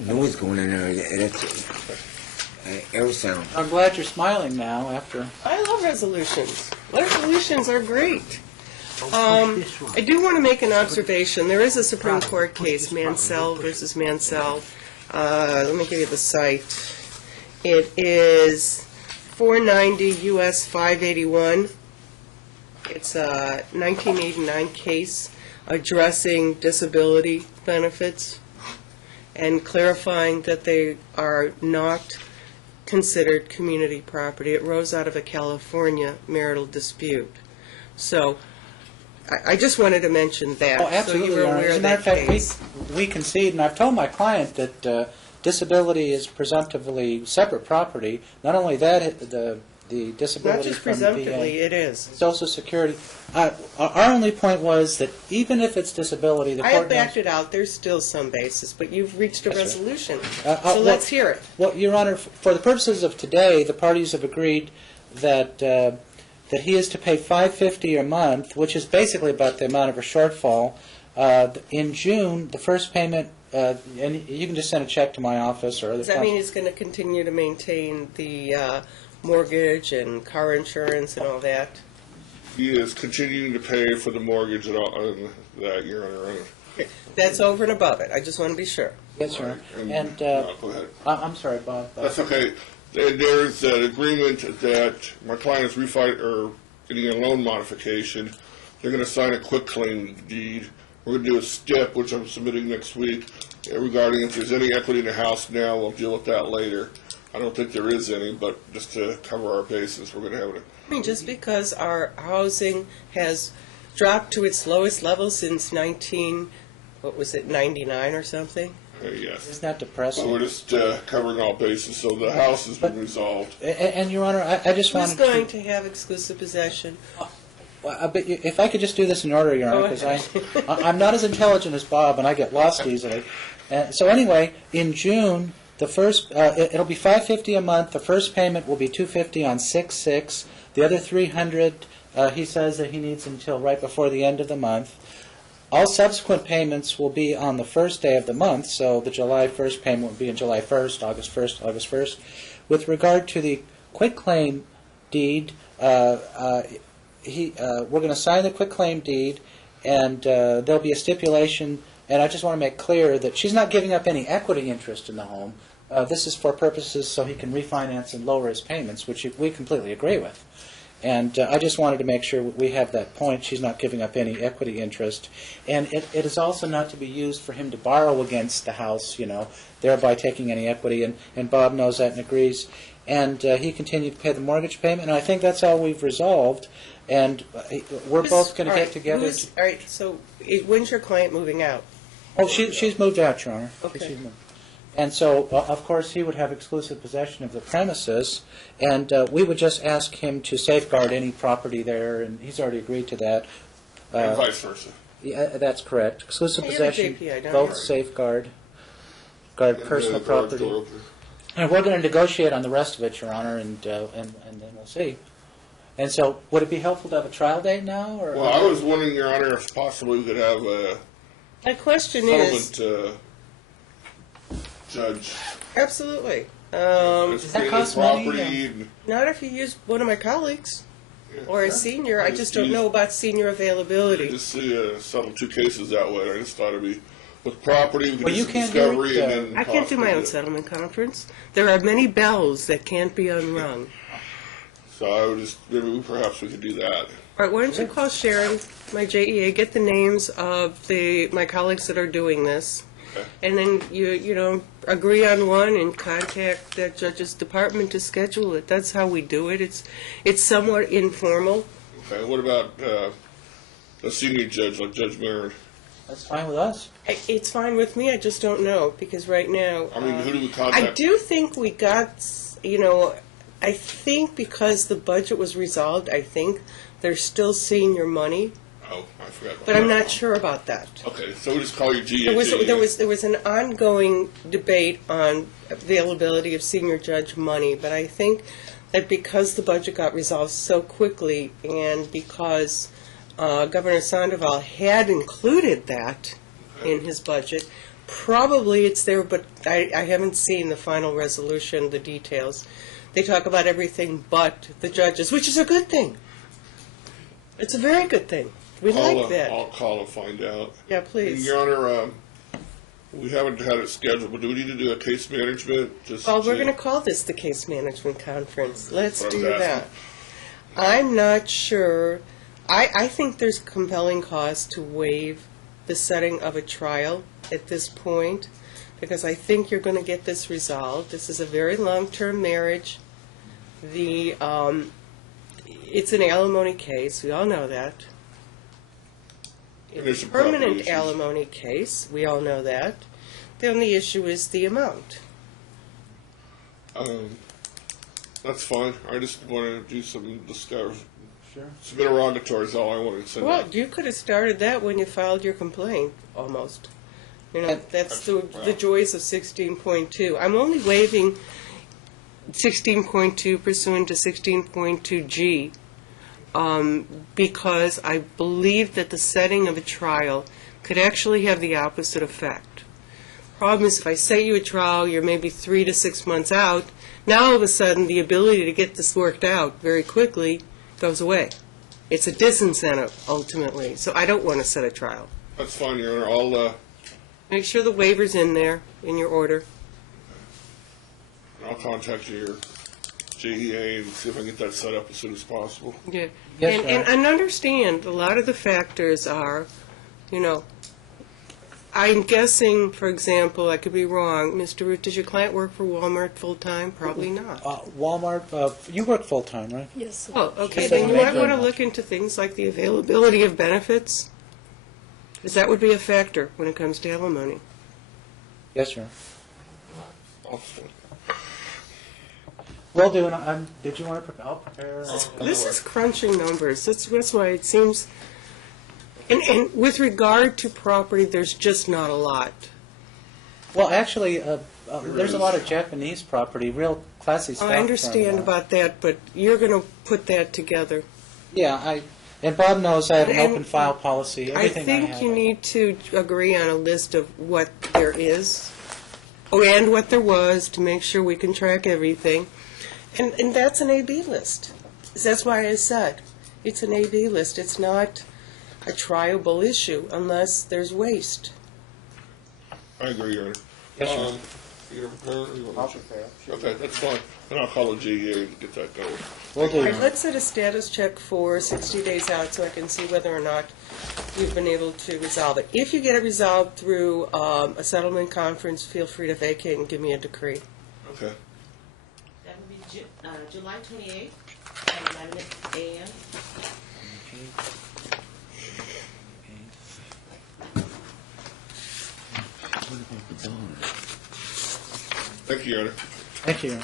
noise going in there. That's air sound. I'm glad you're smiling now after. I love resolutions. Resolutions are great. I do want to make an observation. There is a Supreme Court case, Mansell versus Mansell. Let me give you the site. It is 490 U.S. 581. It's a 1989 case addressing disability benefits and clarifying that they are not considered community property. It rose out of a California marital dispute. So I just wanted to mention that. Oh, absolutely. So you were aware As a of matter that of fact, case. we concede, and I've told my client that disability is presumptively separate property. Not only that, the disability Not just from presumptively, VA, it is. Social Security. Our only point was that even if it's disability, the I court have backed it out. There's still some basis, but you've reached a Yes, sir. resolution. So So let's hear it. Well, Your Honor, for the purposes of today, the parties have agreed that that he is to pay $550 a month, which is basically about the amount of a shortfall. In June, the first payment, and you can just send a check to my office or other. Does that mean he's going to continue to maintain the mortgage and car insurance and all that? He is continuing to pay for the mortgage and all that, Your Honor. That's over and above it. I just want to be sure. Yes, sir. And No, go ahead. I'm sorry, Bob. That's okay. There's an agreement that my client is getting a loan modification. They're going to sign a quitclaim deed. We're going to do a stip, which I'm submitting next week, regarding if there's any equity in the house now. We'll deal with that later. I don't think there is any, but just to cover our bases, we're going to have it. I mean, just because our housing has dropped to its lowest level since 99 or something? Yes. Isn't that depressing? But we're just covering all bases, so the house has been resolved. And Your Honor, I just Who's wanted going to have exclusive possession? But if I could just do this in order, Your Honor, because I'm not as intelligent as Bob, and I get lost easily. So anyway, in June, the first it'll be $550 a month. The first payment will be $250 on 6/6. The other $300, he says that he needs until right before the end of the month. All subsequent payments will be on the first day of the month, so the July 1st payment will be on July 1st, August 1st, August 1st. With regard to the quitclaim deed, we're going to sign the quitclaim deed, and there'll be a stipulation, and I just want to make clear that she's not giving up any equity interest in the home. This is for purposes so he can refinance and lower his payments, which we completely agree with. And I just wanted to make sure we have that point. She's not giving up any equity interest. And it is also not to be used for him to borrow against the house, thereby taking any equity. And Bob knows that and agrees. And he continued to pay the mortgage payment. And I think that's all we've resolved. And we're both going to get together. All right, so when's your client moving out? Oh, she's moved out, Your Honor. Okay. She's moved. And so, of course, he would have exclusive possession of the premises, and we would just ask him to safeguard any property there, and he's already agreed to that. And vice versa. Yeah, that's correct. Exclusive You have a possession, JPI, don't both you? safeguard, guard personal And the garage property. door opener. And we're going to negotiate on the rest of it, Your Honor, and then we'll see. And so, would it be helpful to have a trial date now? Or Well, I was wondering, Your Honor, if possibly we could have a My question is, settlement judge. absolutely. Does that cost money? Not if you use one of my colleagues or a senior. I just don't use- know about senior I availability. just settle two cases that way. I just thought it'd be with property. We could Well, do you some can't do discovery it, and then I can't do my own possibly settlement conference. There are many bells that can't be unrung. So I would just perhaps we could do that. All right, why don't you call Sharon, my JEA, get the names of my colleagues that are doing this, Okay. and then you agree on one and contact that judge's department to schedule it. That's how we do it. It's somewhat informal. Okay. What about a senior judge like Judge Marin? That's fine with us. It's fine with me. I just don't know because right now. I mean, who do we contact? I do think we got. I think because the budget was resolved, I think they're still senior money, Oh, I forgot about but that. I'm not sure about that. Okay, so we just call you GA. There was an ongoing debate on availability of senior judge money, but I think that because the budget got resolved so quickly and because Governor Sandoval had included that in his budget, Probably it's there, but I haven't seen the final resolution, the details. They talk about everything but the judges, which is a good thing. It's a very good thing. We like that. I'll call and find out. Yeah, please. Your Honor, we haven't had it scheduled, but do we need to do a case management? Just Well, we're going to call this the case management conference. Let's That's what do I was that. I'm not sure. I think there's compelling cause to waive the setting of a trial at this point, because I think you're going to get this resolved. This is a very long-term marriage. It's an alimony case. We all know that. And there's It's a some property permanent issues. alimony case. We all know that. The only issue is the amount. That's fine. I just want to do some discovery. Sure. Some interrogatory is all I wanted to say. Well, you could have started that when you filed your complaint, almost. You know, that's the joys of 16.2. I'm only waiving 16.2 pursuant to 16.2G because I believe that the setting of a trial could actually have the opposite effect. Problem is, if I set you a trial, you're maybe 3 to 6 months out, now all of a sudden the ability to get this worked out very quickly goes away. It's a disincentive, ultimately. So I don't want to set a trial. That's fine, Your Honor. I'll Make sure the waiver's in there, in your order. contact your JEA and see if I can get that set up as soon as possible. Yeah. Yes, And understand, a lot of the factors are, you know, I'm guessing, for example, I could be wrong, Mr. Root, does your client work for Walmart full-time? Probably not. Walmart, you work full-time, right? Yes. Oh, okay, Yes, then you thank might you want very to much. look into things like the availability of benefits, because that would be a factor when it comes to alimony. Yes, sir. Awesome. Will do, and did you want to, I'll prepare. This is crunching numbers. That's why it seems, and with regard to property, there's just not a lot. Well, actually, there's a lot of Japanese property, real classy stuff. I understand from, about that, but you're going to put that together. Yeah, and Bob knows I have an And open file policy, I everything I have. think you need to agree on a list of what there is, and what there was, to make sure we can track everything. And that's an A-B list. That's why I said, it's an A-B list. It's not a triable issue unless there's waste. I agree, Your Honor. Yes, sir. You prepare? Or you want I'll me to? prepare. Okay, that's fine. And I'll call the JEA and get that going. Will All do. right, let's set a status check for 60 days out so I can see whether or not you've been able to resolve it. If you get it resolved through a settlement conference, feel free to vacate and give me a decree. Okay. That would be July 28th at 11 a.m. Thank you, Your Honor. Thank you.